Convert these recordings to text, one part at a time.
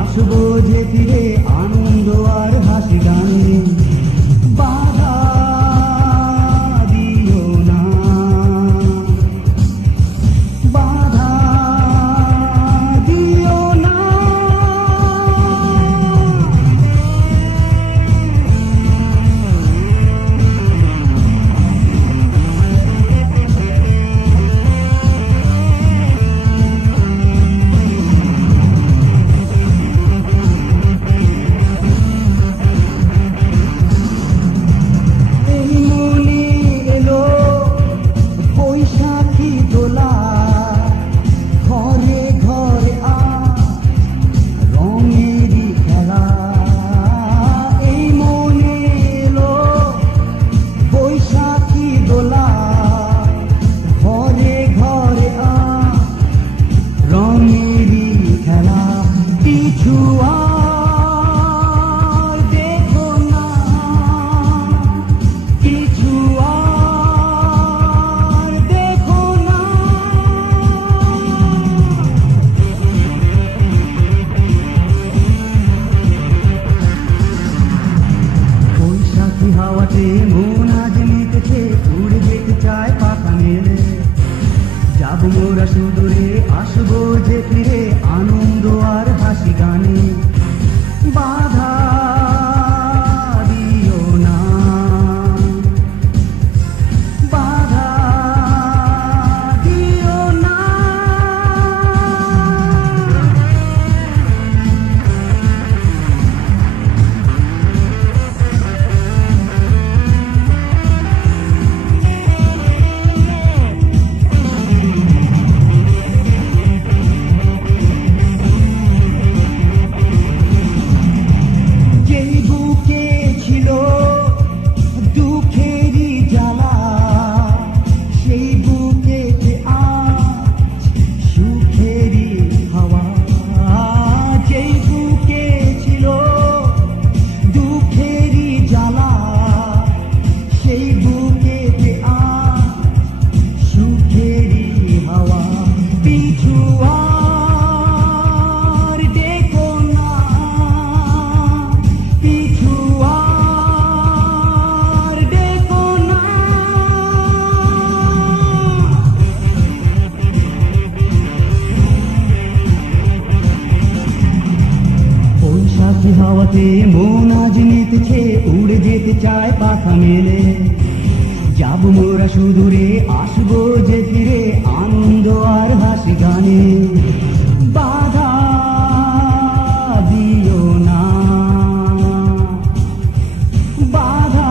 আসবো যে ফিরে আনন্দ আর হাসি গানে। বাধা দিও না, বাধা দিও না। হাওয়াতে মন আজ মেতেছে, উড়ে যেতে চায় পাখা মেলে। যাবো মোরা সুদূরে, আসবো যে ফিরে আনন্দ আর হাসি গানে। বাধা দিও না, বাধা দিও না। হাওয়াতে মন আজ মেতেছে, উড়ে যেতে চায় পাখা মেলে। যাবো মোরা সুদূরে, আসবো যে ফিরে আনন্দ আর হাসি গানে। বাধা দিও না, বাধা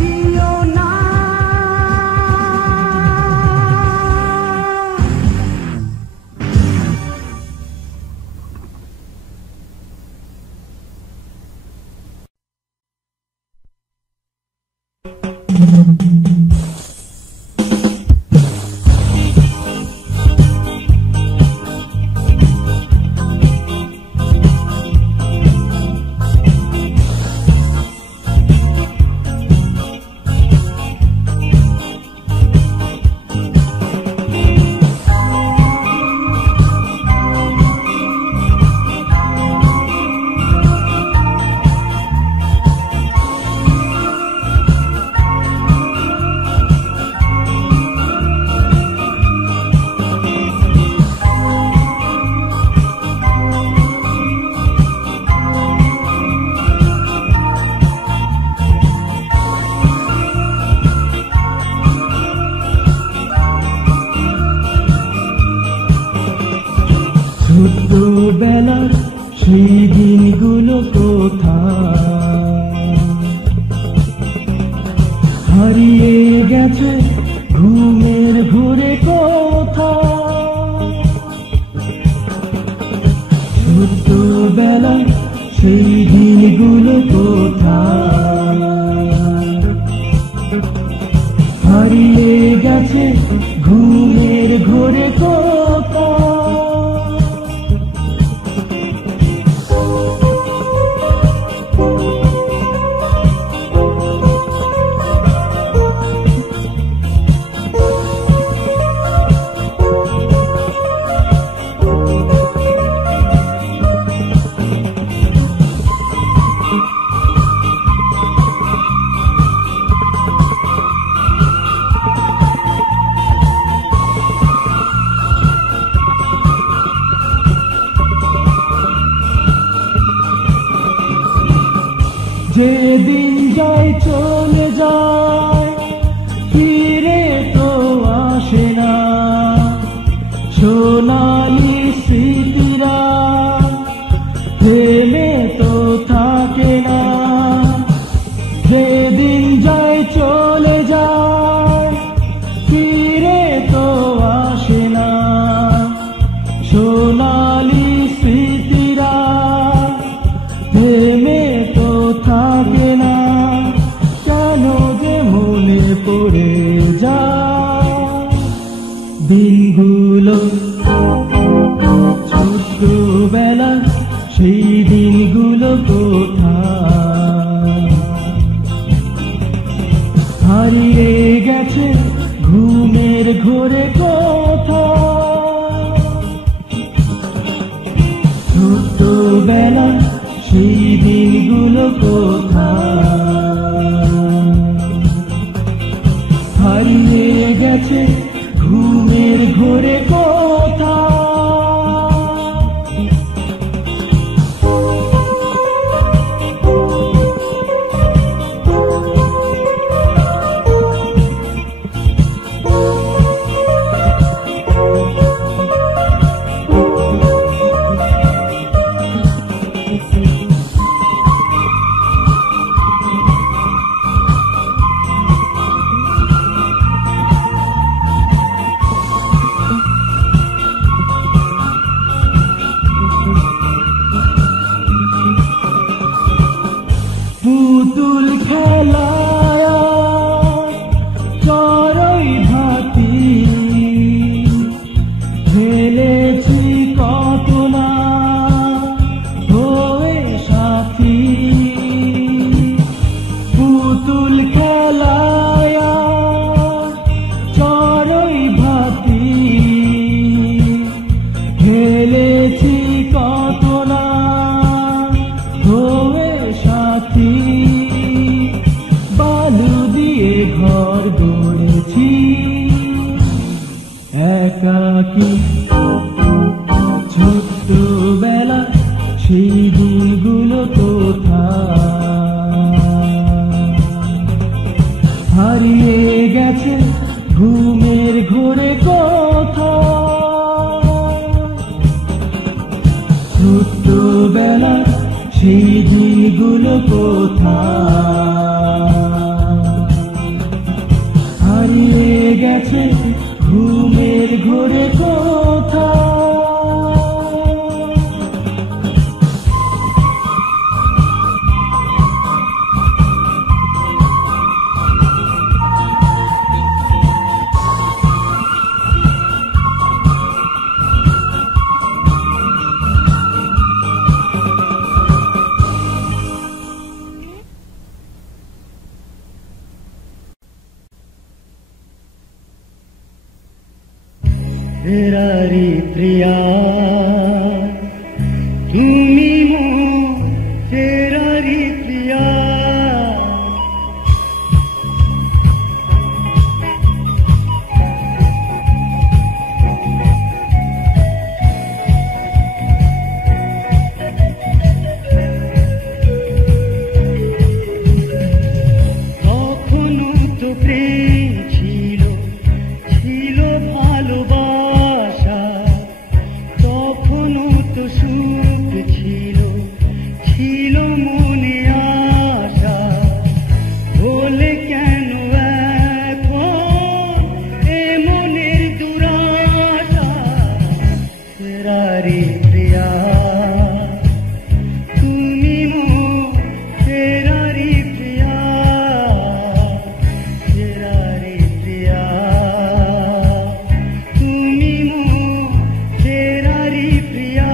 দিও না। ছোট্টবেলার সেই দিনগুলো কোথায় হারিয়ে গেছে ঘুমের ঘুরে কোথায়। ছোট্টবেলার সেই দিনগুলো কোথায় হারিয়ে গেছে ঘুমের ঘুরে কোথায়। যেদিন যায় চলে যায় ফিরে তো আসে না, সোনালি স্মৃতিরা থেমে তো থাকে না। যেদিন যায় চলে যায় ফিরে তো আসে না, সোনালি স্মৃতিরা থেমে তো থাকে না। কেন যে মনে পড়ে যায় দিনগুলো, ছোটবেলা সেই দিনগুলো কোথায় হারিয়ে গেছে ঘুমের ঘোরে কোথায়। ছোটবেলা সেই দিনগুলো কোথায় হারিয়ে গেছে ঘুমের ঘোরে কোথায়। পুতুল খেলায় চড়ই ভাতি খেলেছি কত না হয়ে সাথী। পুতুল খেলায় চড়ই ভাতি খেলেছি কত না হয়ে সাথী। বালু দিয়ে ঘর গড়েছি একাকী, ছোট্টবেলা সেই দিনগুলো কোথায় হারিয়ে গেছে ঘুমের ঘোরে কোথায়। ছোট্টবেলা সেই দিনগুলো কোথায় হারিয়ে গেছে ঘুমের ঘোরে কোথায়। ফেরারি প্রিয়া তুমি মো ফেরারি প্রিয়া, কখনো তো প্রেম ছিল, ছিল ভালোবাসা, কখনো তো সুখ ছিল, ছিল মনে আশা। বলে কেন এখন এ মনের দুরাশা। ফেরারি প্রিয়া তুমি মো ফেরারি প্রিয়া, ফেরারি প্রিয়া তুমি মো ফেরারি প্রিয়া।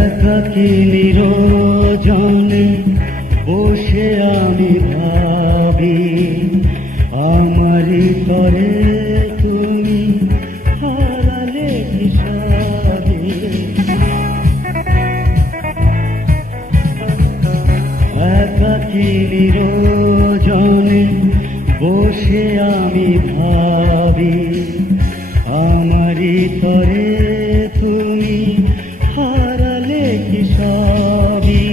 একাকী নিরজনে বসে আমি ভাবি, আমারই করে তুমি হারালে কিসবে। নিরজনে বসে আমি ভাবি আমারই তরে তুমি হারালে কি সবই।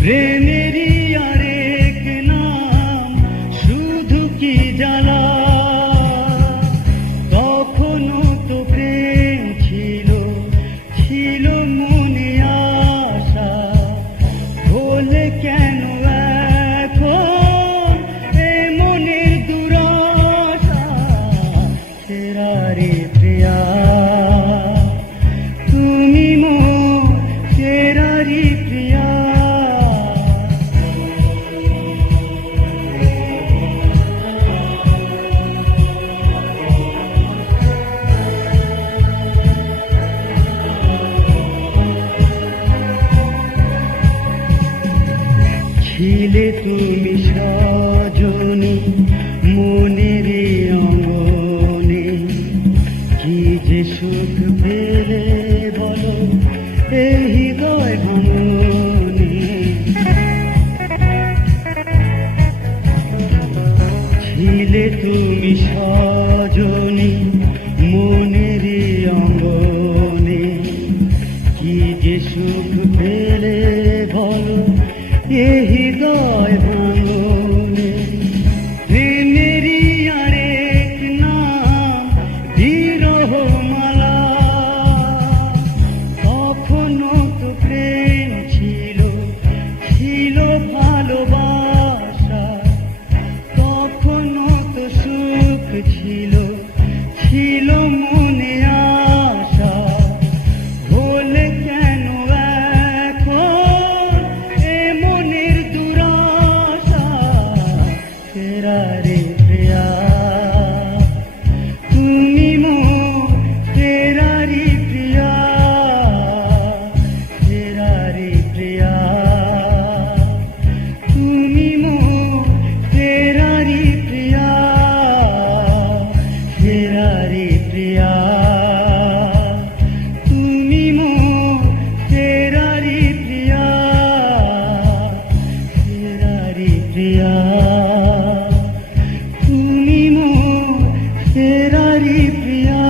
প্রেমেরই আরেক নাম শুধু কি জ্বালা, তখনও তো প্রেম ছিল, ছিল মনে আশা, বলে কেন এখন এ মনের দুরাশা। সেরা রে প্রিয়া তুমি মোর সেরা রে প্রিয়া। ছিলে তুমি সজনী মনের অঙ্গনে, কি যে সুখ পেলে বলো এই হৃদয় ভাঙনে। ছিলে তুমি সজনী মনের অঙ্গনে, কি যে সুখ পেলে বলো এ হৃদয় ভাঙনে। প্রেমেরই আরেক নাম বিরহ মালা, তখনও তো প্রেম ছিল, ছিল ভালোবাসা, তখনও তো সুখ ছিল, ছিল মনে আশা, বলে কেন এখন এ মনের দুরাশা। সেরা রে প্রিয়া তুমি মোর সেরা রে প্রিয়া। সেরা রে প্রিয়া তুমি মোর সেরা রে প্রিয়া। সেরা রে প্রিয়া তুমি মোর সেরা রে প্রিয়া। সেরা রে প্রিয়া তুমি মোর সেরা রে প্রিয়া।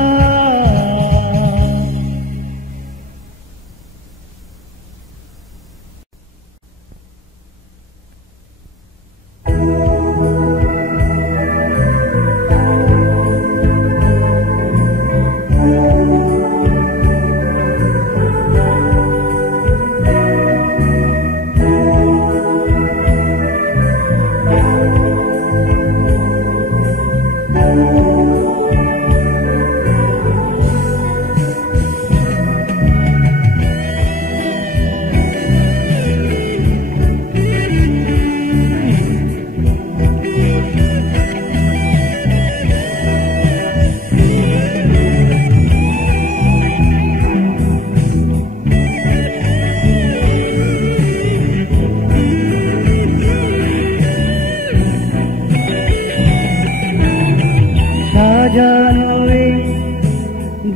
সাজানো এই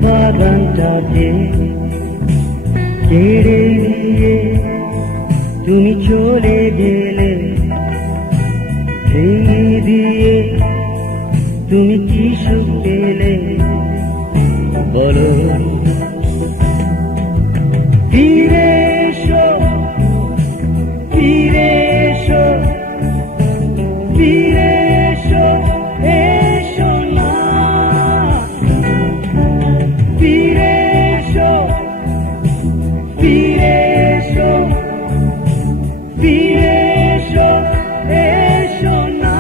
বাগানটাকে ছেড়ে দিয়ে তুমি চলে গেলে, ভেঙে দিয়ে তুমি কি সুখ পেলে বলো। ফিরে এসো, ফিরে এসো, ফিরে এসো, এসো না। ফিরে এসো, ফিরে এসো, ফিরে এসো, এসো না।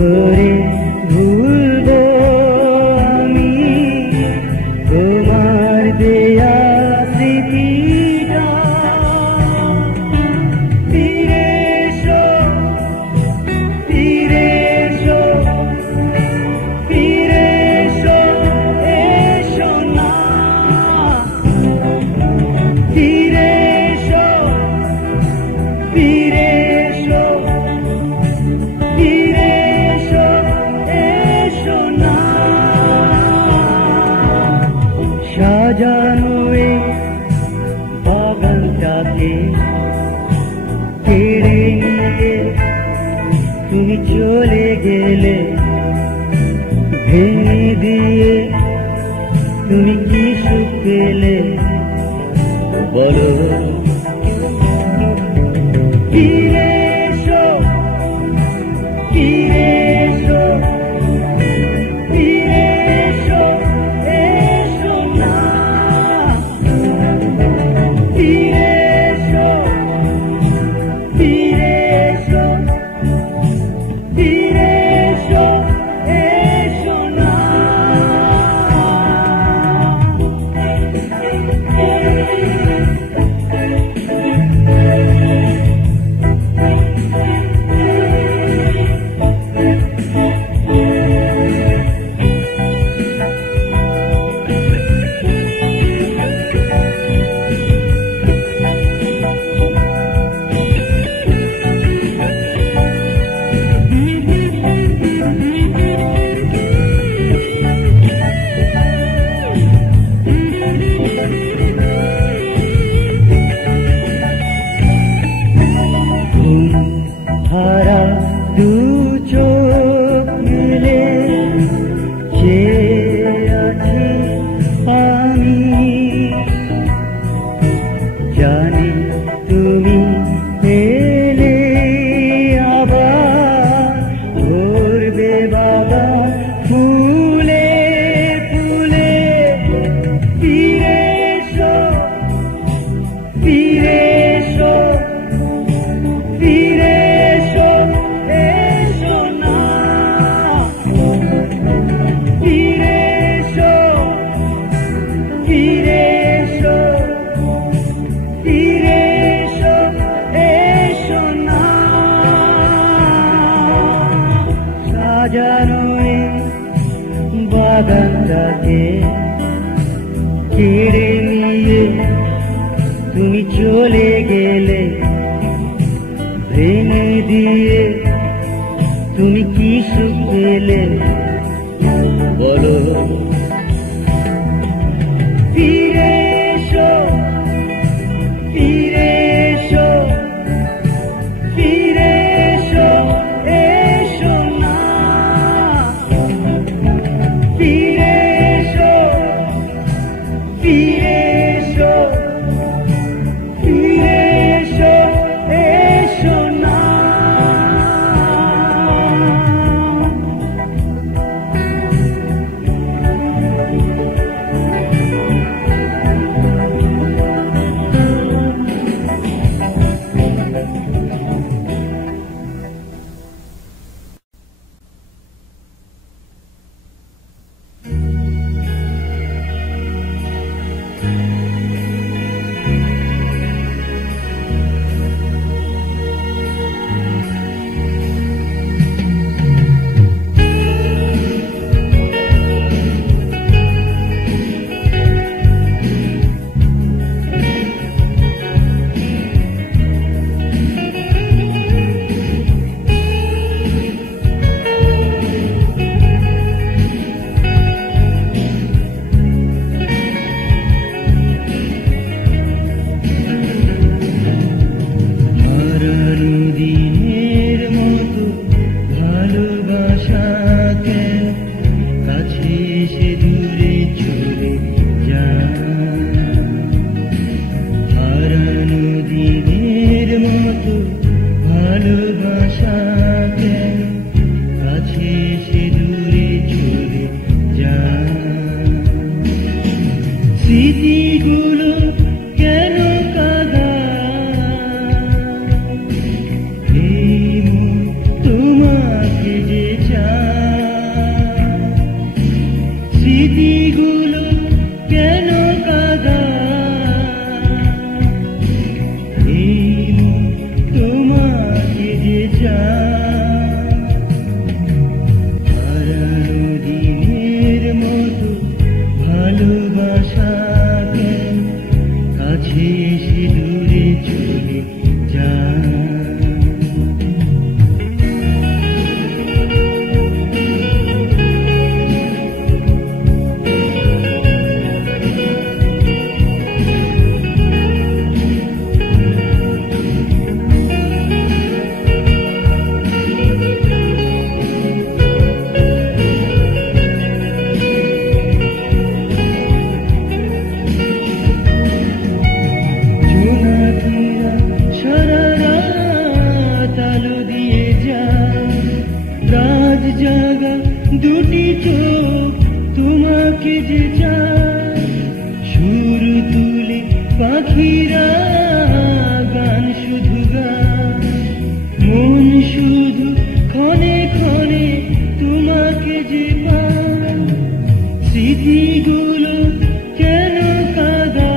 করে ভুলবো আমি তোমার দেয়া স্মৃতিটা। ফিরে এসো, ফিরে এসো, ফিরে এসো, এসো না। ফিরে এসো, ফিরে এসো, ফিরে এসো, এসো না। সাজানো এই বাগানটাকে কেড়ে নিয়ে তুমি চলে গেলে, ভেঙে দিয়ে তুমি কি সুখ পেলে বলো। ফিরে এসো, ফিরে এসো, ফিরে এসো, এসো না। ফিরে এসো, ফিরে এসো, ফিরে এসো, এসো না। হারা দু চোখ মেলে চেয়ে আছি আমি, জানি তুমি এলে আবার ভরবে বাবা ফুলে ফুলে। ফিরে এসো, ফিরে এসো, ফিরে এসো, এসো না। ফিরে এসো, ফিরে এসো, ফিরে এসো, এসো না। সাজানো এই বাগানটাকে কেড়ে নিয়ে তুমি চলে গেলে, ভেঙে দিয়ে তুমি কি সুখ পেলে বলো। ফিরে এসো, ফিরে এসো, ফিরে এসো, এসো না। ফিরে এসো, ফিরে এসো, ফিরে এসো, এসো না। স্মৃতিগুলো কেন কাঁদা, তোমাকে যে স্মৃতিগুলো কেন কাঁদা এই মন তোমাকে যে চায় হারানো দিনের মতো ভালোবাসা কেন কাছে এসে দূরে চলে যায়। জাগা দুটি চোখ তোমাকে যে চায় সুর তুলে পাখিরা গান শুধু গান মন শুধু ক্ষণে ক্ষণে তোমাকে যে পায় স্মৃতিগুলো কেন কাঁদা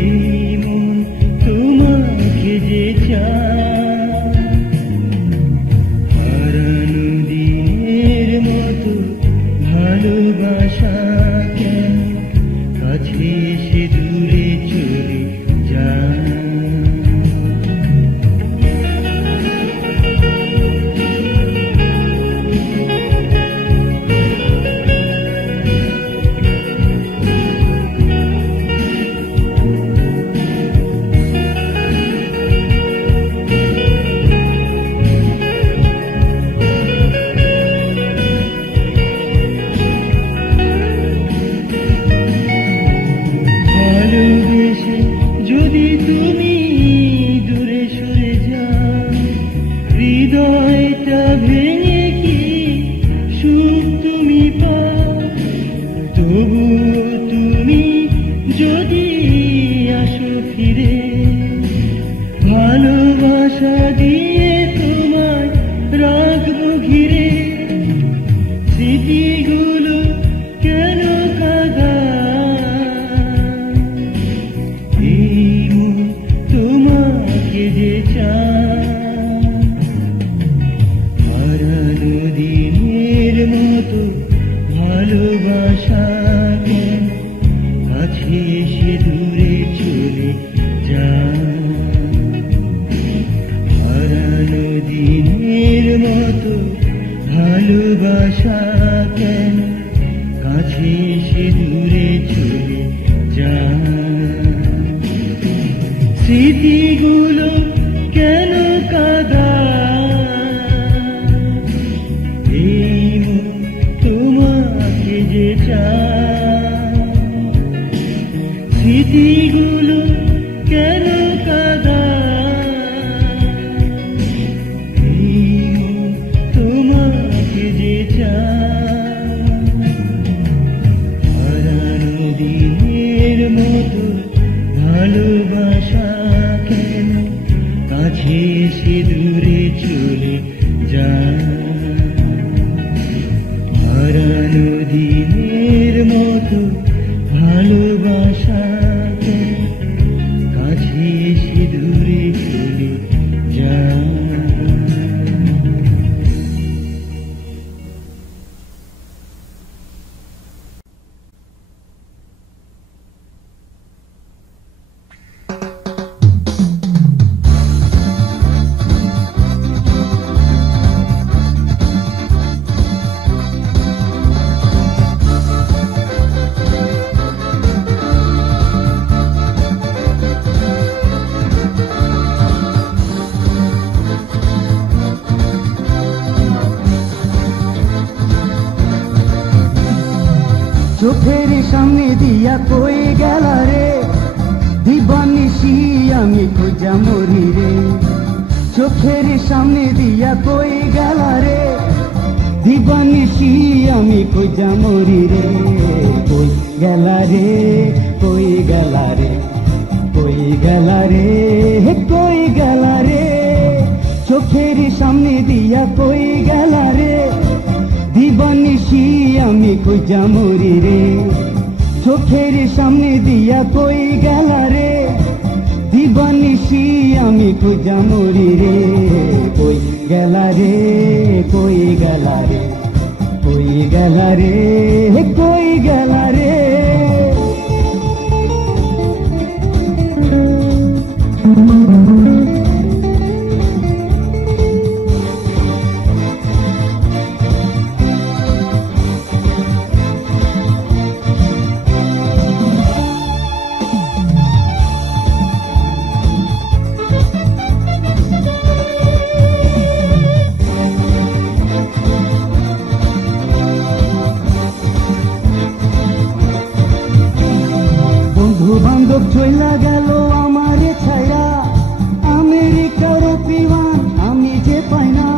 এই মন তোমাকে যে চায় ভালোবাসা কেন কাছে এসে দূরে চলে যায়। যদি তুমি দূরে সরে যাও হৃদয়টা ভেঙে কি সুখ তুমি পাও তবু তুমি যদি আসো ফিরে ভালোবাসা দিয়ে তোমায় রাখবো ঘিরে স্মৃতিগুলো কেন কাঁদা তোমাকে যে চায় হারানো দিনের মতো ভালোবাসা কেন কাছে এসে দূরে চলে যায় হারানো দিনের মতো ভালোবাসা কেন কাছে এসে দূরে চলে যায় স্মৃতিগুলো কেন কাঁদা এই মন তোমাকে যে চায় স্মৃতিগুলো কেন কাঁদা এই মন তোমাকে যে চায় হারানো দিনের মতো ভালোবাসা কেন কাছে এসে দূরে চলে যায় হারানো দিনের মতো ভালোবাসা কেন কাছে এসে দূরে চলে যায়। চোখের সামনে দিয়া কই গেলা রে দিবানিশি আমি খুঁজা মরি রে চোখের সামনে দিয়া কই গেলা রে দিবানিশি আমি খুঁজা মরি রে কই গেলা রে কই গেলা রে কই গেলা রে কই গেলা রে চোখের সামনে দিয়া কই গেলা রে দিবানি আমি খুঁজা মরি রে, চোখের সামনে দিয়া কই গেলা রে, দিবানিশি আমি খুঁজা মরি রে, কই গেলা রে, কই গেলা রে, কই গেলা রে, কই গেলা রে। বন্ধু বান্ধব চইলা গেল আমারে ছাইরা, আমেরিকার বিমান আমি যে পাই না।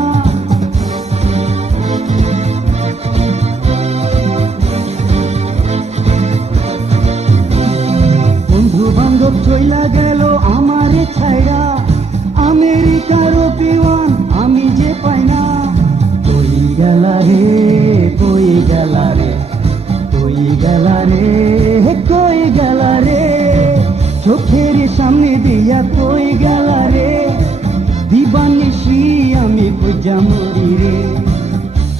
বন্ধু বান্ধব চইলা গেল আমারে ছাইরা, আমেরিকার বিমান আমি যে পাই না। কই গেলা রে, কই গেলা রে, কই গেলা রে, কই গেলা রে, চোখের সামনে দিয়া কই গেলা রে, দিবানিশি আমি খুঁজা মরি রে,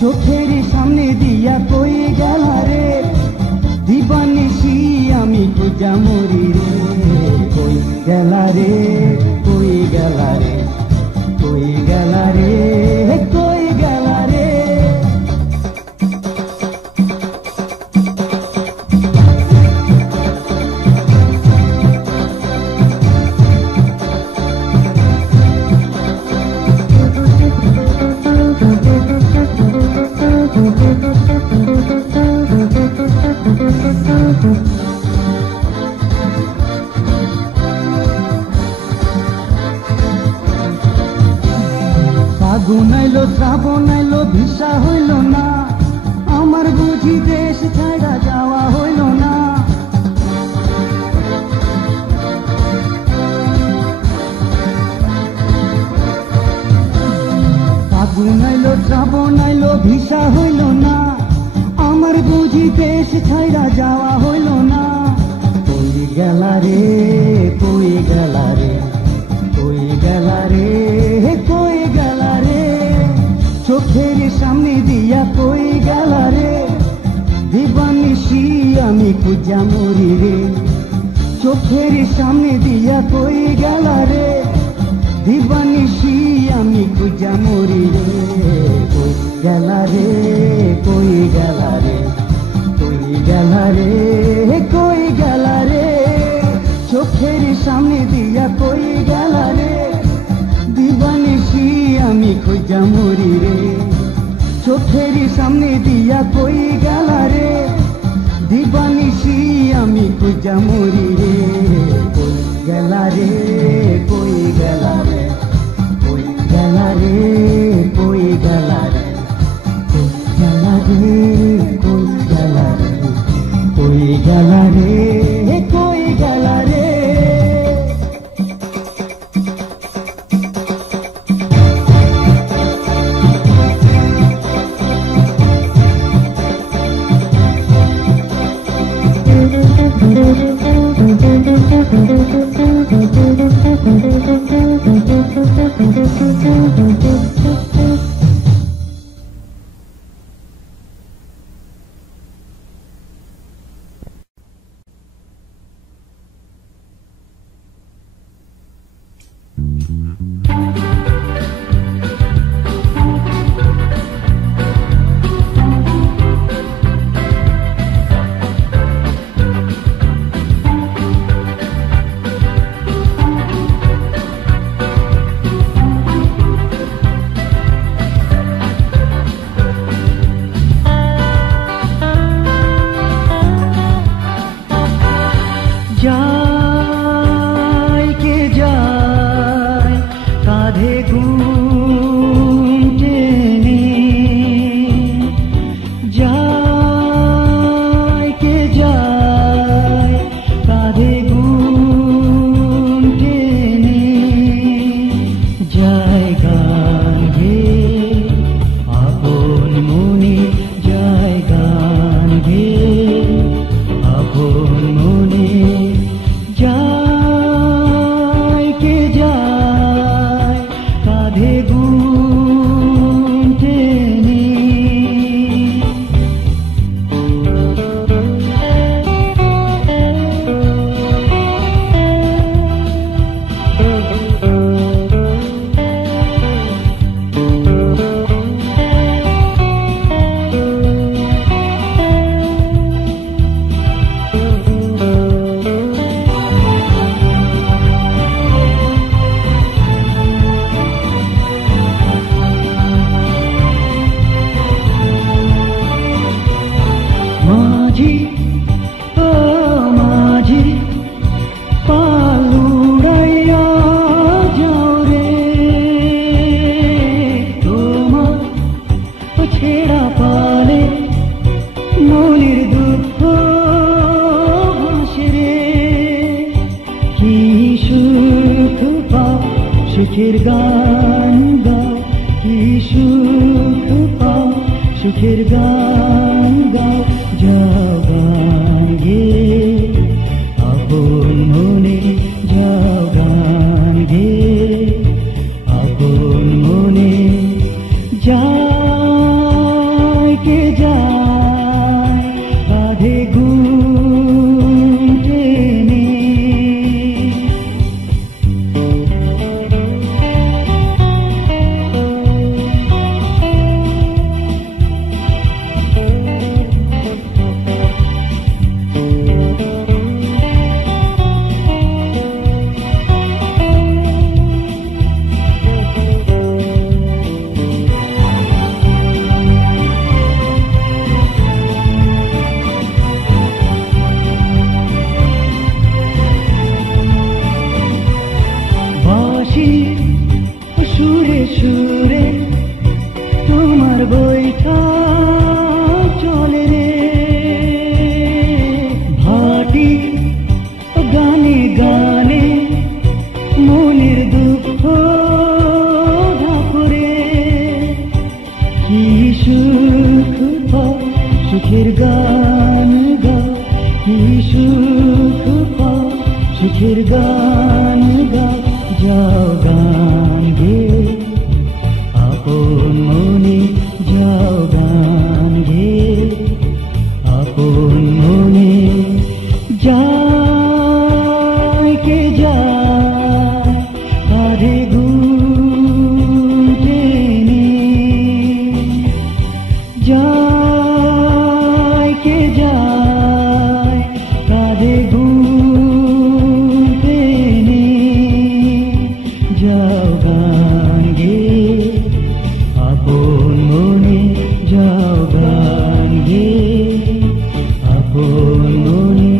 চোখের সামনে দিয়া কই গেলা রে, দিবানিশি আমি খুঁজা মরি রে, কই গেলা রে, কই গেলা রে, কই গেলা রে, কই গেলা রে। ফাগুন আইলো শ্রাবণ আইলো ভিসা হইল না, আমার বুঝি দেশ ছাড়া যাওয়া হইল না। ফাগুন আইলো শ্রাবণ আইলো ভিসা হইল না, আমার বুঝি দেশ ছাড়া যাওয়া হইল না। কই গেলা রে, কই গেলা রে, কই গেলা রে, কই গেলা রে, চোখের সামনে দিয়া কই গেলা রে, দিবানিশি আমি খুঁজা মরি রে, চোখের সামনে দিয়া কই গেলা রে, দিবানিশি আমি খুঁজা মরি রে, কই গেলা রে, কই গেলা রে, কই গেলা রে, কই গেলা রে, চোখের সামনে দিয়া কই গেলা রে, দিবানিশি আমি খুঁজা মরি রে, চোখের সামনে দিয়া কই গেলা রে, দিবানিশি আমি খুঁজা মরি রে, কই গেলা রে, কই গেলা রে, কই গেলা রে, কই গেলা রে, কই গেলা রে, কই গেলা রে, কই গেলা রে, কই গেলা রে। সুখের গান গাও, যাও গান গে আপন মনে, যাও গান গে আপন মনে। যায় কে যায় কাঁধে ঘুম টেনে, সুরে সুরে তোমার বৈঠা চলে রে, ভাটি গানে গানে মনের দুঃখ ঢাকুরে। কি সুখ পাও সুখের গান গাও, কি সুখ পাও সুখের গান গাও, যাও গান গে আপন মনে, যাও গান গে আপন মনে। যায় কে যায় কাঁধে ঘুম টেনে, যায় কে যায় কাঁধে ঘুম টেনে, যাও গান গে আপন মনে, যাও গান গে আপন মনে।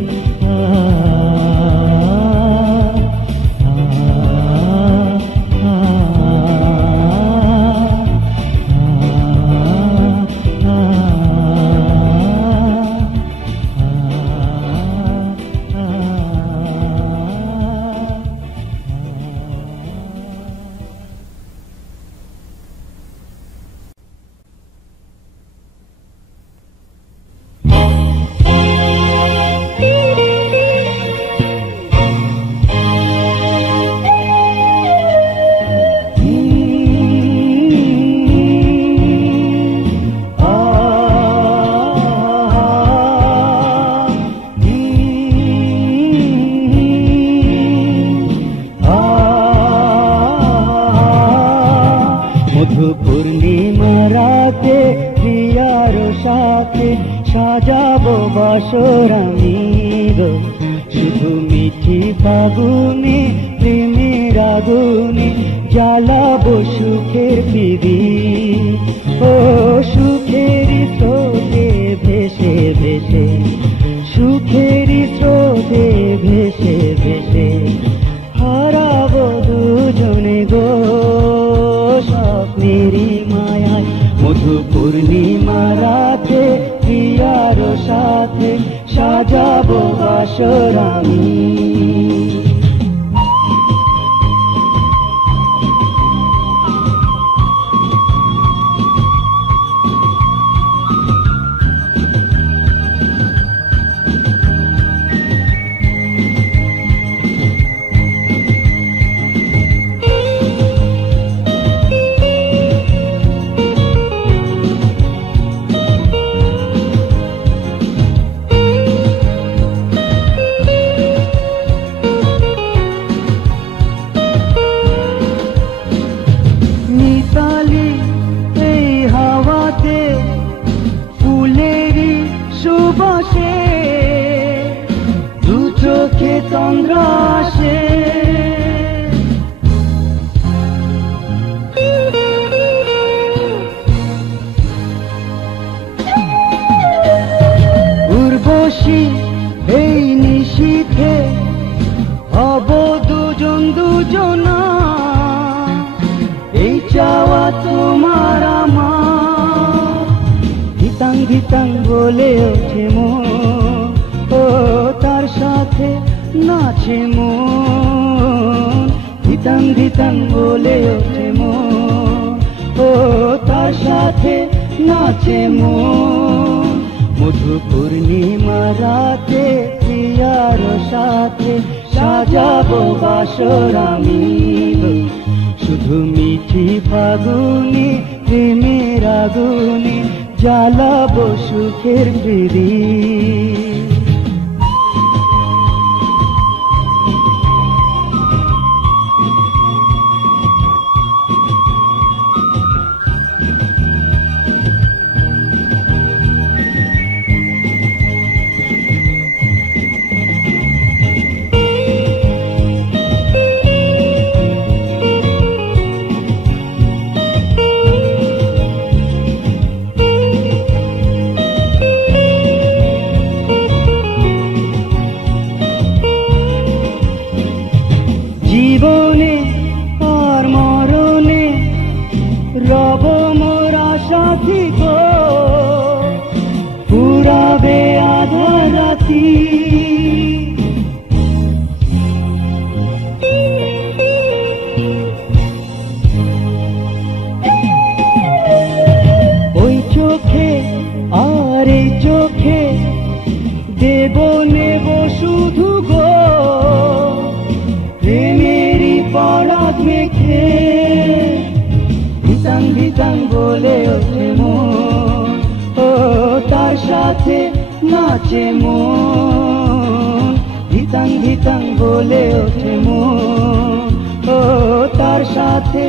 পূর্ণিমা রাতে প্রিয়ার সাথে সাজাবো বাসর আমি গো, শুধু মিঠি ফাগুনে প্রেমের আগুনে জ্বালাবো সুখের প্রদীপ। ও সুখের স্রোতে ভেসে ভেসে, সুখের স্রোতে ভেসে ভেসে হারাবো দুজনে গো স্বপ্নেরই মায়ায়। মধু পূর্ণিমা রাতে প্রিয়ার সাথে সাজাবো বাসর আমি। চন্দ্র আসে উর্বশী এই নিশীথে হব দুজন দুজনা, এই চাওয়া তোমার আমার। ধিতাং ধিতাং বলে ওঠে মন, ও তার সাথে নাচে মন। ধিতাং ধিতাং বলে ওঠে মন, ও তার সাথে নাচে মন। মধু পূর্ণিমা রাতে প্রিয়ার সাথে সাজাবো বাসর আমি গো। শুধু মিঠি ফাগুনে প্রেমের আগুনে জ্বালাবো সুখের প্রদীপ। জীবনে আর মরণে রব মোরা সাথী গো, পুরাবে আধা রাতি। ওই চোখে আর এই চোখে দেব নেব শুধু গো, প্রেমেরই পরাগ মেখে ভিতাং ভিতাং বলে ওঠে মন। ও তার সাথে নাচে মন, ভিতাং ভিতাং বলে ওঠে মন। ও তার সাথে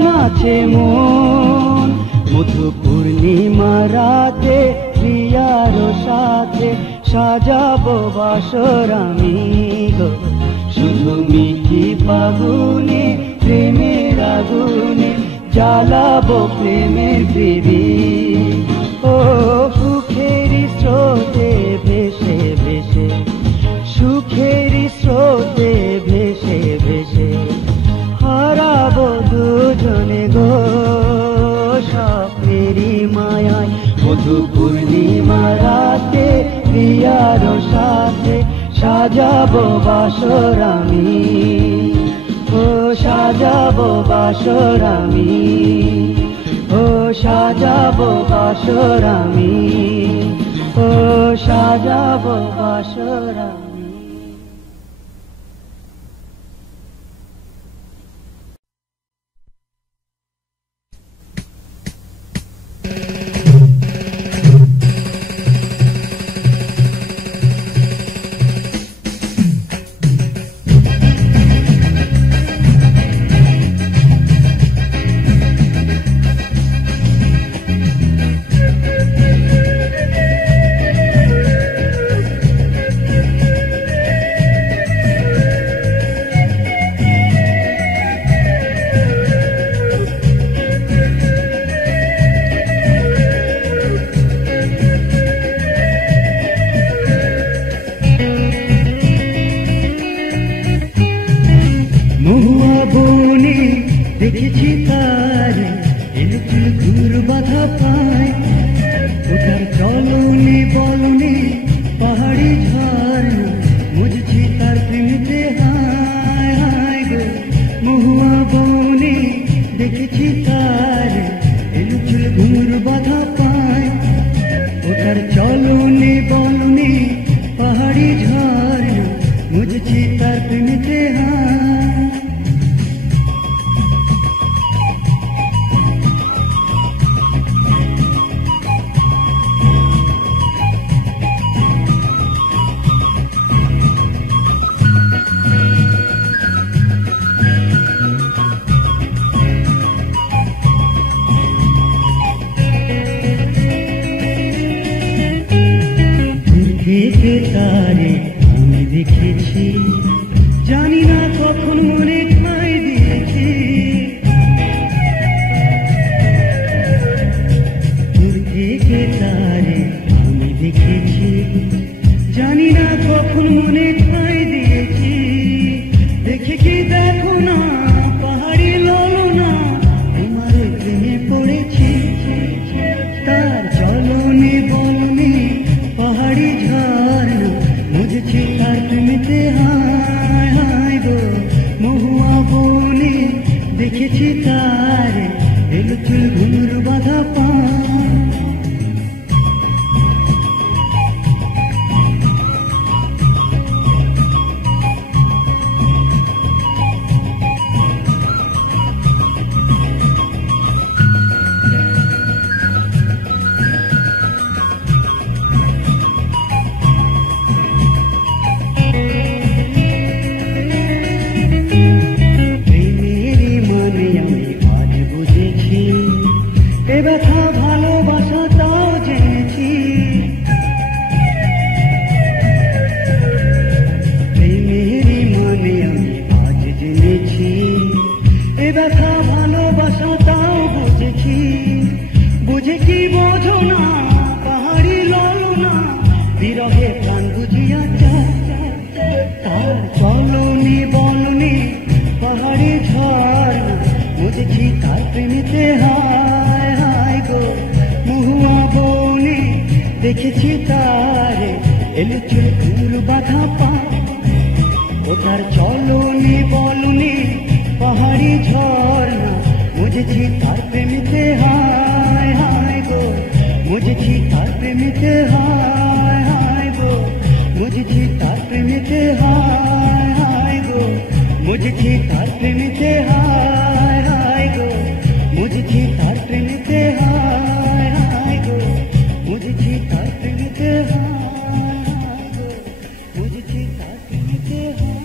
নাচে মন। মধু পূর্ণিমা রাতে প্রিয়ার সাথে সাজাবো বাসর আমি গো। শুধু মিঠি ফাগুনে প্রেমের আগুনে জ্বালাবো প্রেমের প্রদীপ। ও সুখের স্রোতে ভেসে ভেসে, সুখের স্রোতে ভেসে ভেসে হারাবো দুজনে গো স্বপ্নেরই মায়ায়। মধু পূর্ণিমা রাতে প্রিয়ার সাথে সাজাবো বাসর আমি। ও সাজাবো বাসর আমি, ও সাজাবো বাসর আমি, ও সাজাবো বাসর আমি। দেখেছি তারে এলুচুল ঘুর বাধা পায়, ওটার চলনে বলনে পাহাড়ি ঝর্ণা মুঝছি তার প্রেমেতে হায় হায় গো। মহুয়া বনে দেখেছি তারে এলুচুল ঘুর বাধা পায়, ওটার চলনে বলনে পাহাড়ি ঝর্ণা মুঝছি তার প্রেমেতে হায়। দেখেছি তারে এলো চুল বাঁধা পা ও তার চলনি বলনি পাহাড়ি ঝর্ণা বুঝেছি তার প্রেমিতে হায় হায় গো বুঝেছি তার প্রেমিতে হায় হায় গো বুঝেছি তার প্রেমিতে হায় হায় গো বুঝেছি তার প্রেমিতে হায় হায় গো বুঝেছি তার প্রেমিতে হায় হায় গো বুঝেছি তার প্রেমিতে হায় হায় গো বুঝেছি তার প্রেমিতে হায়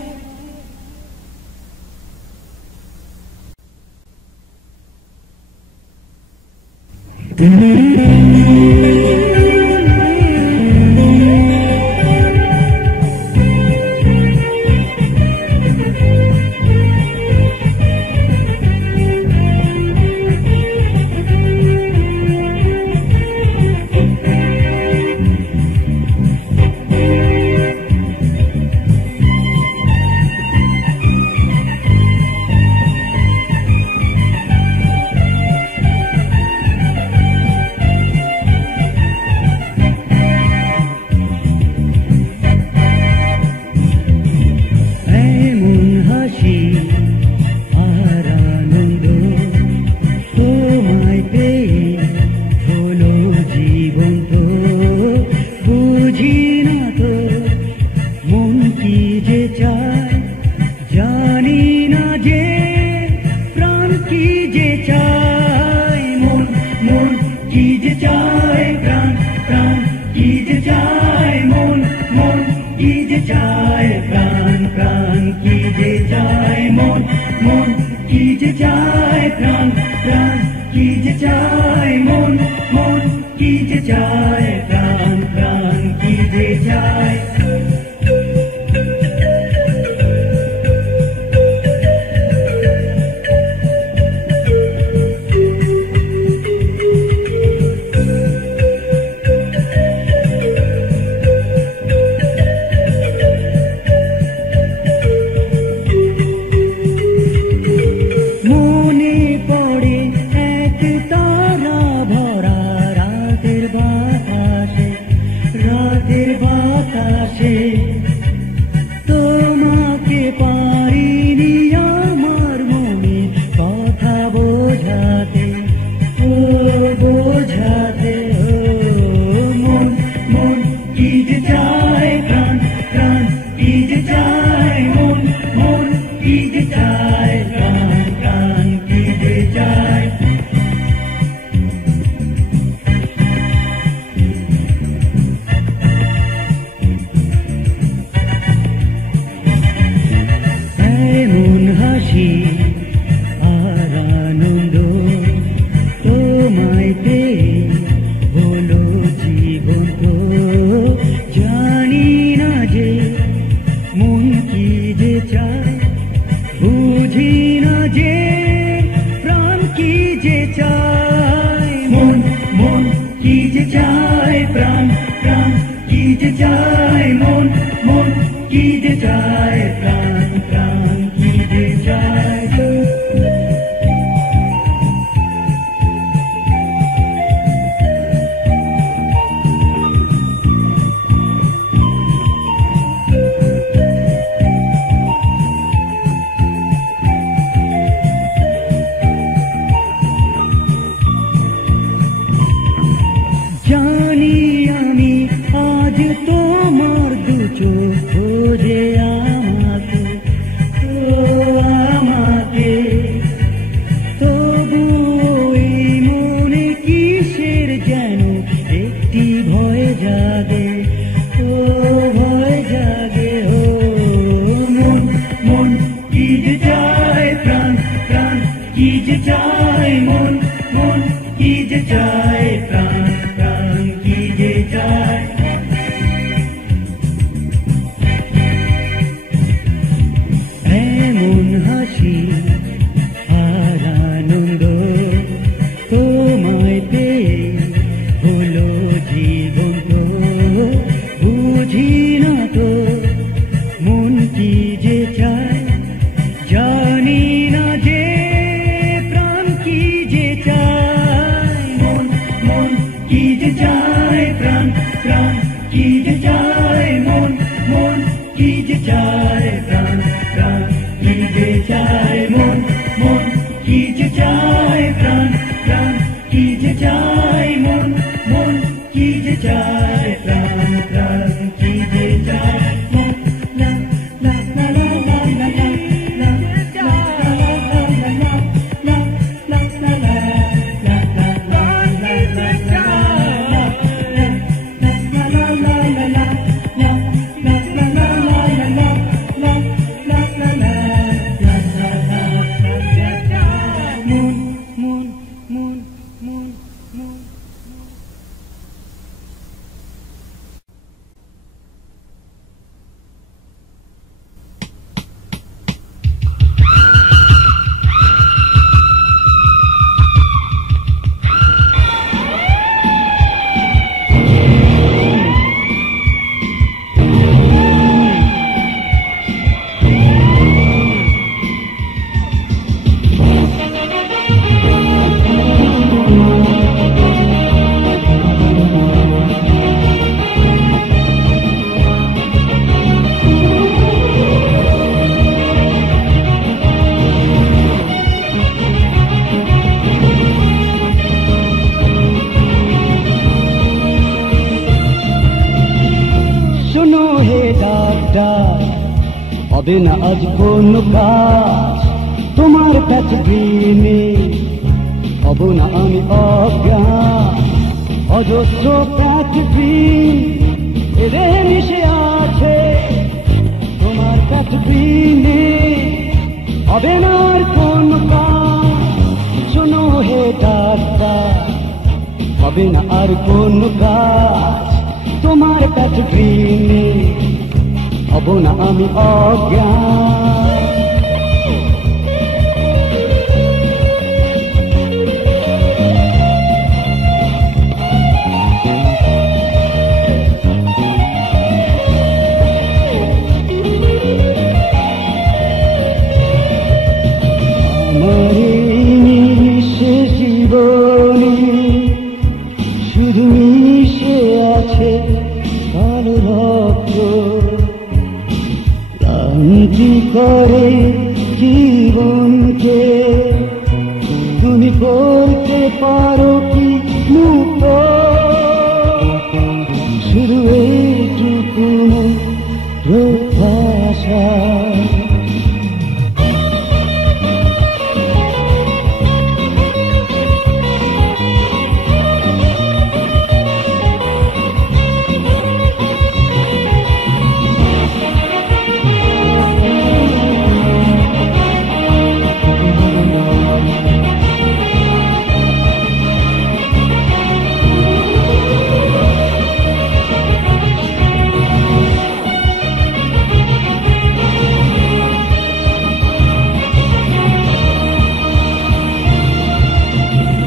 ডাক্তার, হবে না আজ কোনো কাজ তোমার কাছে গিয়ে, হব না আমি অজ্ঞান। অজস্র ক্যাটবিন এদের মিশে আছে তোমার ক্যাটবিনে, হবে না আর কোনো কাজ। শোনো হে ডাক্তার, হবে না আর কোনো কাজ তোমার ক্যাটবিনে, হব না আমি অজ্ঞান। শুধু মিশে আছে কালো রক্ত, ক্লান্তি করে জীবনকে, তুমি বলতে পারো কি মুক্ত, শুধু এইটুকু প্রত্যাশা।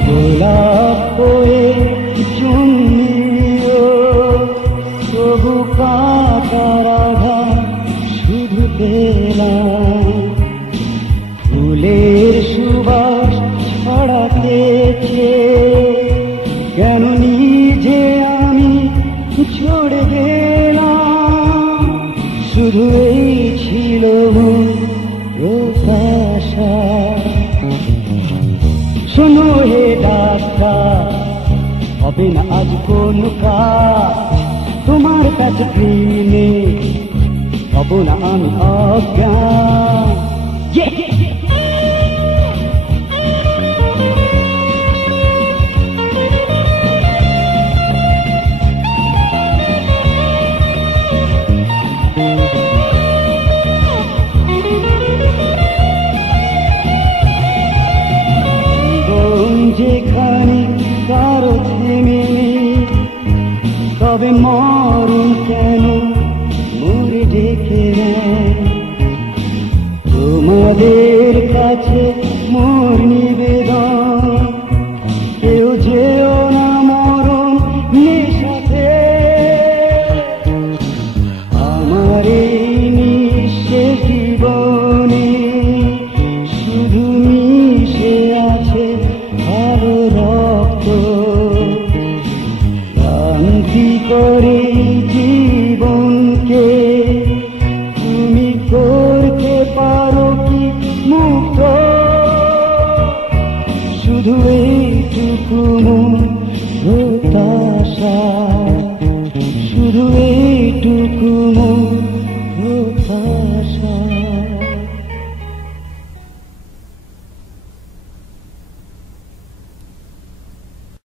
গোলাপ হয়ে জন্মিও তবু কাটার আঘাত শুধু পেলাম, ফুলের সুবাস ছড়াতে কেন নিজে আমি ছড়ে গেলাম, শুধু এই ছিল প্রত্যাশা। শোনো হে ডাক্তার, হবে না আজ কোনো কাজ তোমার কাছে ক্লিনে, হব না আমি অজ্ঞান। যেখানে কারো থেমে তবে মরণ কেন মরে ডেকে নেয়, তোমাদের কাছে মোর নিবেদন, কেউ যেও না মরণ নেশাতে, আমার এই নিঃশেষ জীবনে শুধু মিশে আছে ভালো রক্ত, ক্লান্তি করে জীবনকে, তুমি করতে পারো কি মুক্ত, শুধু এইটুকু